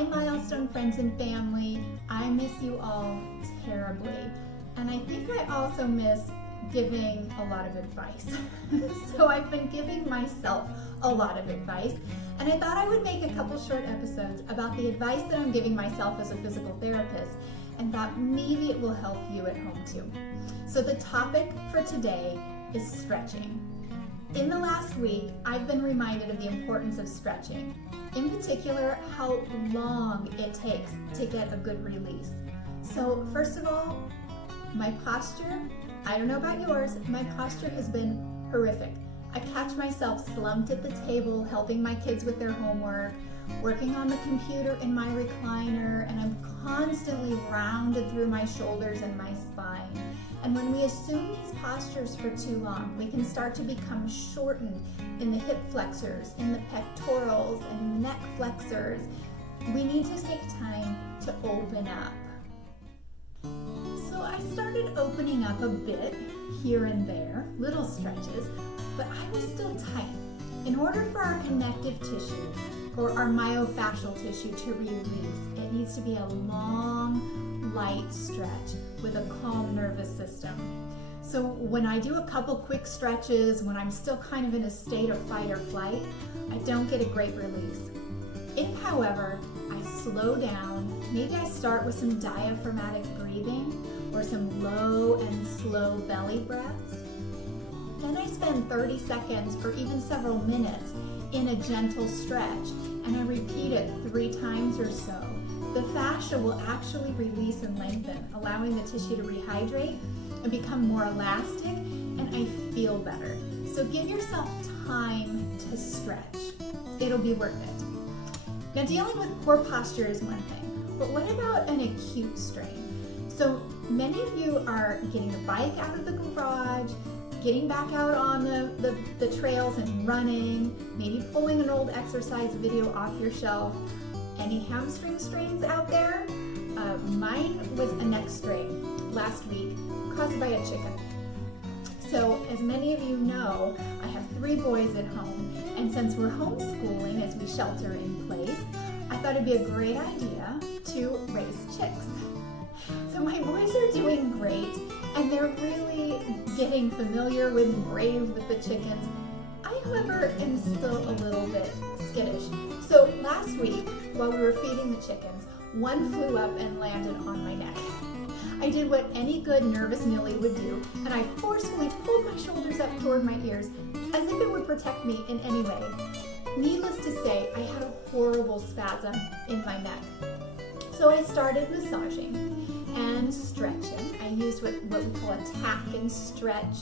Hi Milestone friends and family, I miss you all terribly, and I think I also miss giving a lot of advice. So I've been giving myself a lot of advice, and I thought I would make a couple short episodes about the advice that I'm giving myself as a physical therapist, and thought maybe it will help you at home too. So the topic for today is stretching. In the last week, I've been reminded of the importance of stretching. In particular, how long it takes to get a good release. So first of all, my posture, I don't know about yours, my posture has been horrific. I catch myself slumped at the table, helping my kids with their homework, working on the computer in my recliner, and I'm constantly rounded through my shoulders and my spine. And when we assume these postures for too long, we can start to become shortened in the hip flexors, in the pectorals, and neck flexors. We need to take time to open up. So I started opening up a bit here and there, little stretches, but I was still tight. In order for our connective tissue, or our myofascial tissue to release, it needs to be a long, light stretch with a calm nervous system. So when I do a couple quick stretches, when I'm still kind of in a state of fight or flight, I don't get a great release. If, however, I slow down, maybe I start with some diaphragmatic breathing or some low and slow belly breaths, then I spend 30 seconds or even several minutes in a gentle stretch, and I repeat it 3 times or so. The fascia will actually release and lengthen, allowing the tissue to rehydrate and become more elastic, and I feel better. So give yourself time to stretch. It'll be worth it. Now, dealing with poor posture is one thing, but what about an acute strain? So many of you are getting the bike out of the garage, getting back out on the trails and running, maybe pulling an old exercise video off your shelf. Any hamstring strains out there? Mine was a neck strain last week caused by a chicken. So as many of you know, I have 3 boys at home, and since we're homeschooling as we shelter in place, I thought it'd be a great idea to raise chicks. So my boys are doing great, and they're really getting familiar with and brave with the chickens. I, however, am still a little bit skittish. So last week, while we were feeding the chickens, one flew up and landed on my neck. I did what any good nervous Millie would do, and I forcefully pulled my shoulders up toward my ears as if it would protect me in any way. Needless to say, I had a horrible spasm in my neck. So I started massaging and stretching. I used what we call a tap and stretch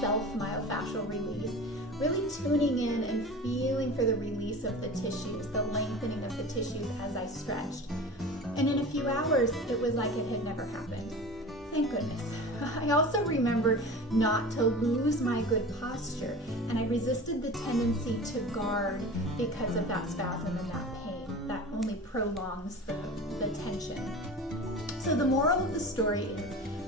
self-myofascial release, really tuning in and feeling for the release of the tissues, the lengthening of the tissues as I stretched. And in a few hours, it was like it had never happened. Thank goodness. I also remembered not to lose my good posture, and I resisted the tendency to guard because of that spasm and that pain. That only prolongs the tension. So the moral of the story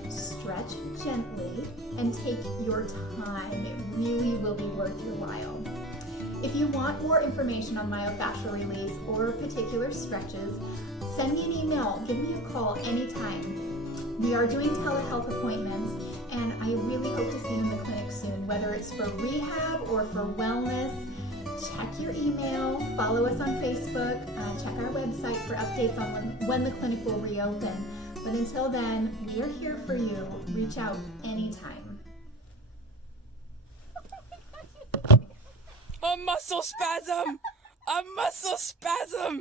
is stretch gently and take your time. It really will be worth your while. If you want more information on myofascial release or particular stretches, send me an email, give me a call anytime. We are doing telehealth appointments, and I really hope to see you in the clinic soon, whether it's for rehab or for wellness. Check your email, follow us on Facebook, check our website for updates on when the clinic will reopen. But until then, we are here for you. Reach out anytime. A muscle spasm! A muscle spasm!